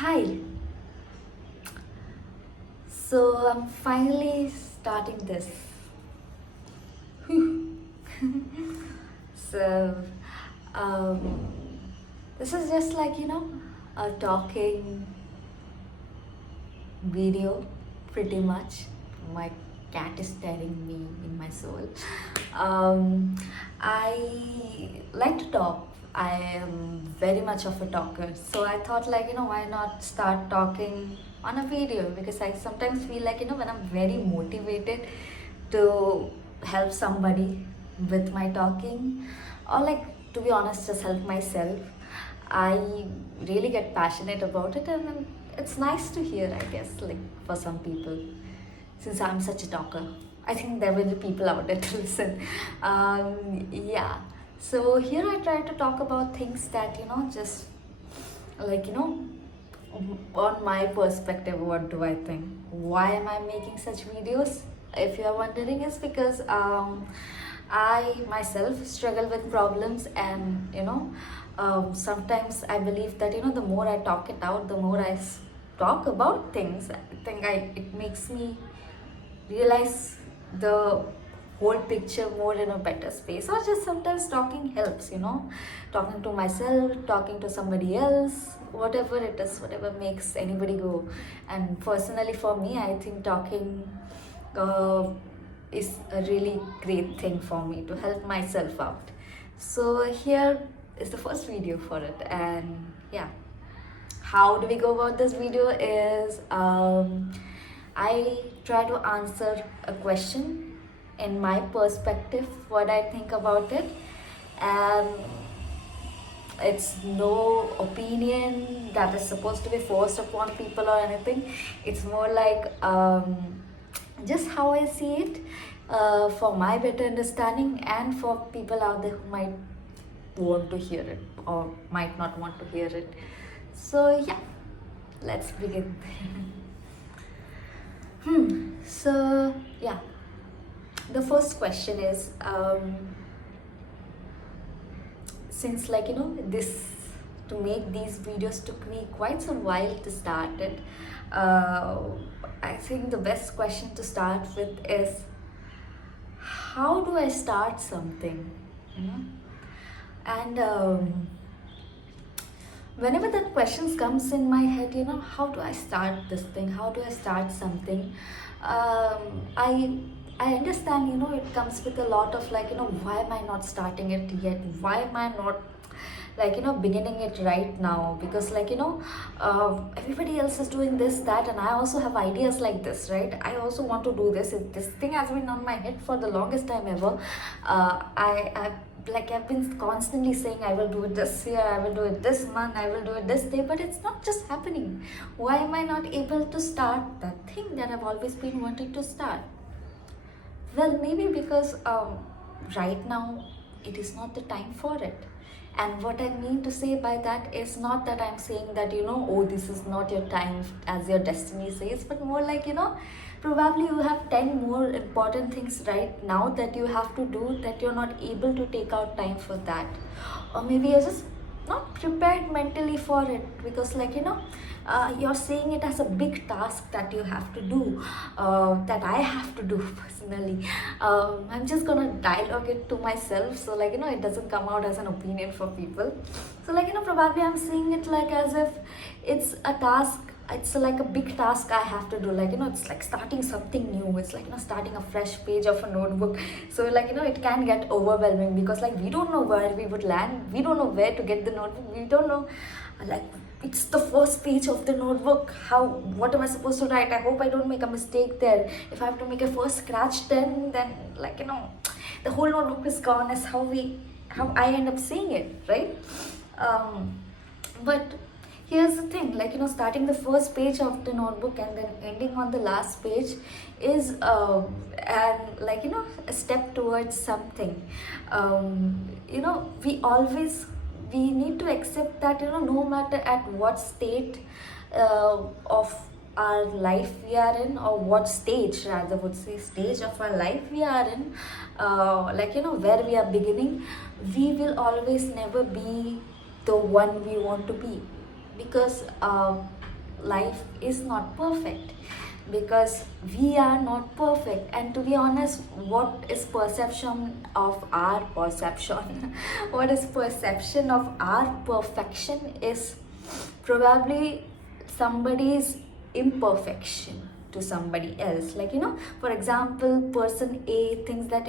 Hi. So I'm finally starting this. So um, this is just like a talking video, pretty much. My cat is staring me in my soul. Um, I like to talk. I am very much of a talker. So I thought, why not start talking on a video? Because I sometimes feel like, when I'm very motivated to help somebody with my talking, or to be honest, just help myself, I really get passionate about it, and then it's nice to hear, I guess, for some people, since I'm such a talker. I think there will be people out there to listen. Yeah. So here I try to talk about things that, just like, on my perspective, what do I think? Why am I making such videos? If you are wondering, is because I myself struggle with problems, and sometimes I believe that the more I talk it out, the more talk about things. I think it makes me realize the whole picture more in a better space. Or just sometimes talking helps, talking to myself, talking to somebody else, whatever it is, whatever makes anybody go. And personally for me, I think talking uh, is a really great thing for me to help myself out. So here is the first video for it. And yeah, how do we go about this video is I try to answer a question in my perspective, what I think about it, and it's no opinion that is supposed to be forced upon people or anything. It's more like just how I see it, for my better understanding, and for people out there who might want to hear it or might not want to hear it. So yeah, let's begin. So yeah, the first question is, since this, to make these videos took me quite some while to start it, uh, I think the best question to start with is, how do I start something, you know and whenever that question comes in my head, how do I start this thing, how do I start something, I understand, it comes with a lot of why am I not starting it yet, why am I not beginning it right now, because everybody else is doing this, that, and I also have ideas like this, right? I also want to do this. This thing has been on my head for the longest time ever. I've been constantly saying I will do it this year, I will do it this month, I will do it this day, but it's not just happening. Why am I not able to start that thing that I've always been wanting to start? Well, maybe because right now it is not the time for it. And what I mean to say by that is not that I'm saying that, oh, this is not your time as your destiny says, but more probably you have 10 more important things right now that you have to do, that you're not able to take out time for that. Or maybe you're just not prepared mentally for it, because you're seeing it as a big task that you have to do, that I have to do personally. I'm just gonna dialogue it to myself, so it doesn't come out as an opinion for people. So probably I'm seeing it as if it's a task. It's like a big task I have to do, it's like starting something new. It's starting a fresh page of a notebook. So it can get overwhelming, because we don't know where we would land, we don't know where to get the notebook, we don't know, it's the first page of the notebook, what am I supposed to write? I hope I don't make a mistake there. If I have to make a first scratch, then the whole notebook is gone, is how I end up seeing it, right? But here's the thing, starting the first page of the notebook and then ending on the last page is a step towards something. We need to accept that, no matter at what state of our life we are in, or what stage, rather would say, stage of our life we are in, where we are beginning, we will always never be the one we want to be, because life is not perfect, because we are not perfect. And to be honest, what is perception of our perception what is perception of our perfection is probably somebody's imperfection to somebody else. Like, for example, person A thinks that,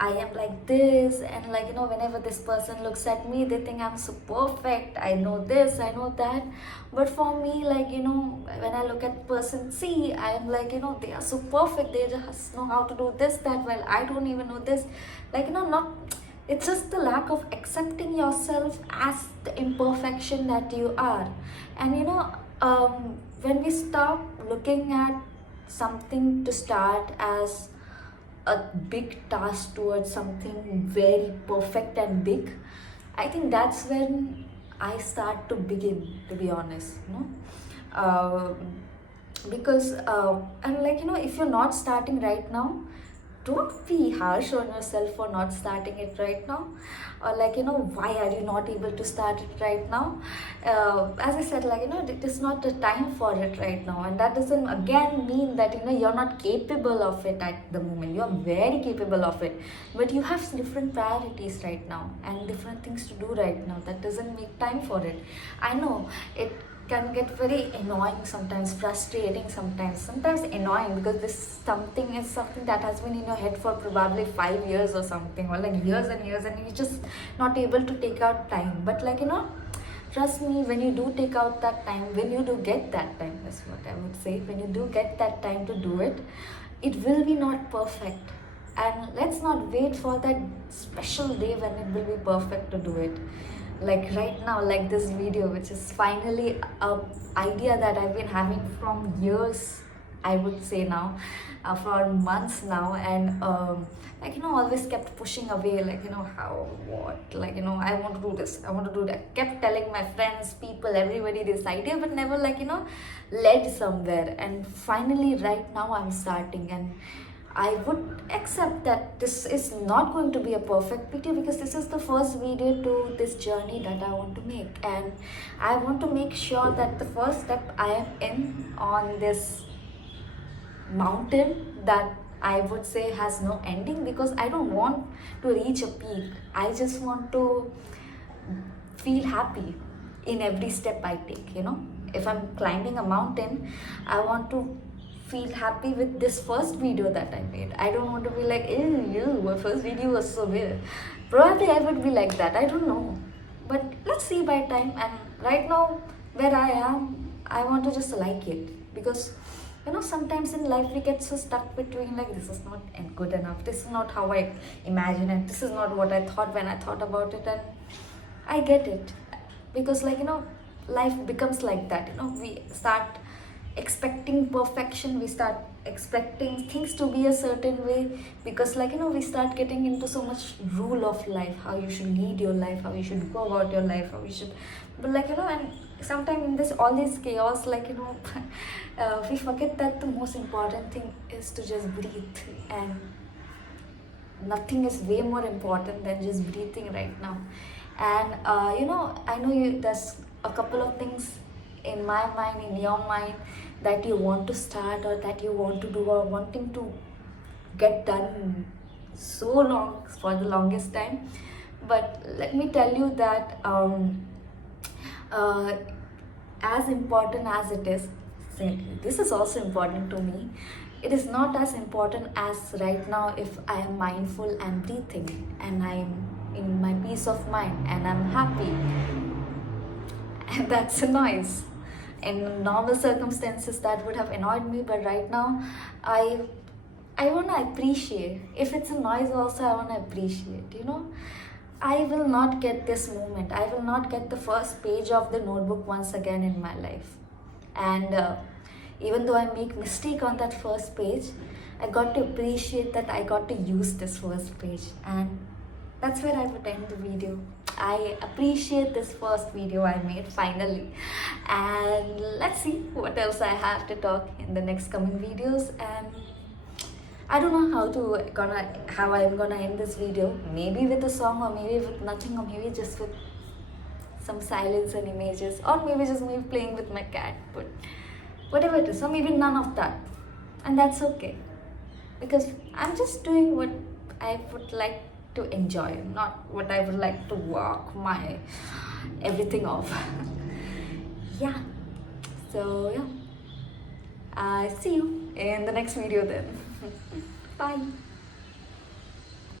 I am like this, and like, whenever this person looks at me, they think I'm so perfect. I know this, I know that. But for me, like, when I look at person C, I am like, they are so perfect. They just know how to do this, that, while I don't even know this. Like, not. It's just the lack of accepting yourself as the imperfection that you are. And when we stop looking at something to start as a big task towards something very perfect and big, I think that's when I start to begin, to be honest. uh, because and like, if you're not starting right now, don't be harsh on yourself for not starting it right now. Or like, why are you not able to start it right now? As I said, like, it is not the time for it right now, and that doesn't again mean that, you're not capable of it at the moment. You're very capable of it, but you have different priorities right now and different things to do right now. That doesn't make time for it. I know it can get very annoying sometimes, frustrating sometimes annoying, because this something is something that has been in your head for probably 5 years or something, or like years and years, and you're just not able to take out time. But like, trust me, when you do take out that time, when you do get that time, that's what I would say, when you do get that time to do it, it will be not perfect. And let's not wait for that special day when it will be perfect to do it. Like right now, like this video, which is finally a idea that I've been having from years, I would say now, for months now. And like, always kept pushing away, like, how, what, like, I want to do this, I want to do that, kept telling my friends, people, everybody this idea, but never, like, led somewhere. And finally right now I'm starting, and I would accept that this is not going to be a perfect video, because this is the first video to this journey that I want to make. And I want to make sure that the first step I am in on this mountain that I would say has no ending, because I don't want to reach a peak. I just want to feel happy in every step I take. If I'm climbing a mountain, I want to feel happy with this first video that I made. I don't want to be like, ew, my first video was so weird. Probably I would be like that, I don't know. But let's see by time. And right now, where I am, I want to just like it. Because, sometimes in life we get so stuck between, like, this is not good enough, this is not how I imagine it, this is not what I thought when I thought about it. And I get it. Because, like, life becomes like that. We start expecting perfection, we start expecting things to be a certain way, because, like, we start getting into so much rule of life, how you should lead your life, how you should go about your life, how you should. But, like, and sometimes in this all this chaos, like, we forget that the most important thing is to just breathe. And nothing is way more important than just breathing right now. And I know there's a couple of things in my mind, in your mind, that you want to start, or that you want to do, or wanting to get done so long, for the longest time. But let me tell you that as important as it is, this is also important to me. It is not as important as right now if I am mindful and breathing, and I am in my peace of mind, and I'm happy. And that's a noise. In normal circumstances, that would have annoyed me, but right now, I want to appreciate. If it's a noise also, I want to appreciate, I will not get this moment. I will not get the first page of the notebook once again in my life. And even though I make mistake on that first page, I got to appreciate that I got to use this first page. And that's where I would end the video. I appreciate this first video I made finally. And let's see what else I have to talk in the next coming videos. And I don't know how I'm gonna end this video. Maybe with a song, or maybe with nothing, or maybe just with some silence and images, or maybe just me playing with my cat, but whatever it is, or maybe none of that, and that's okay, because I'm just doing what I would like to enjoy, not what I would like to work my everything off. Yeah, so yeah, I see you in the next video then. Bye.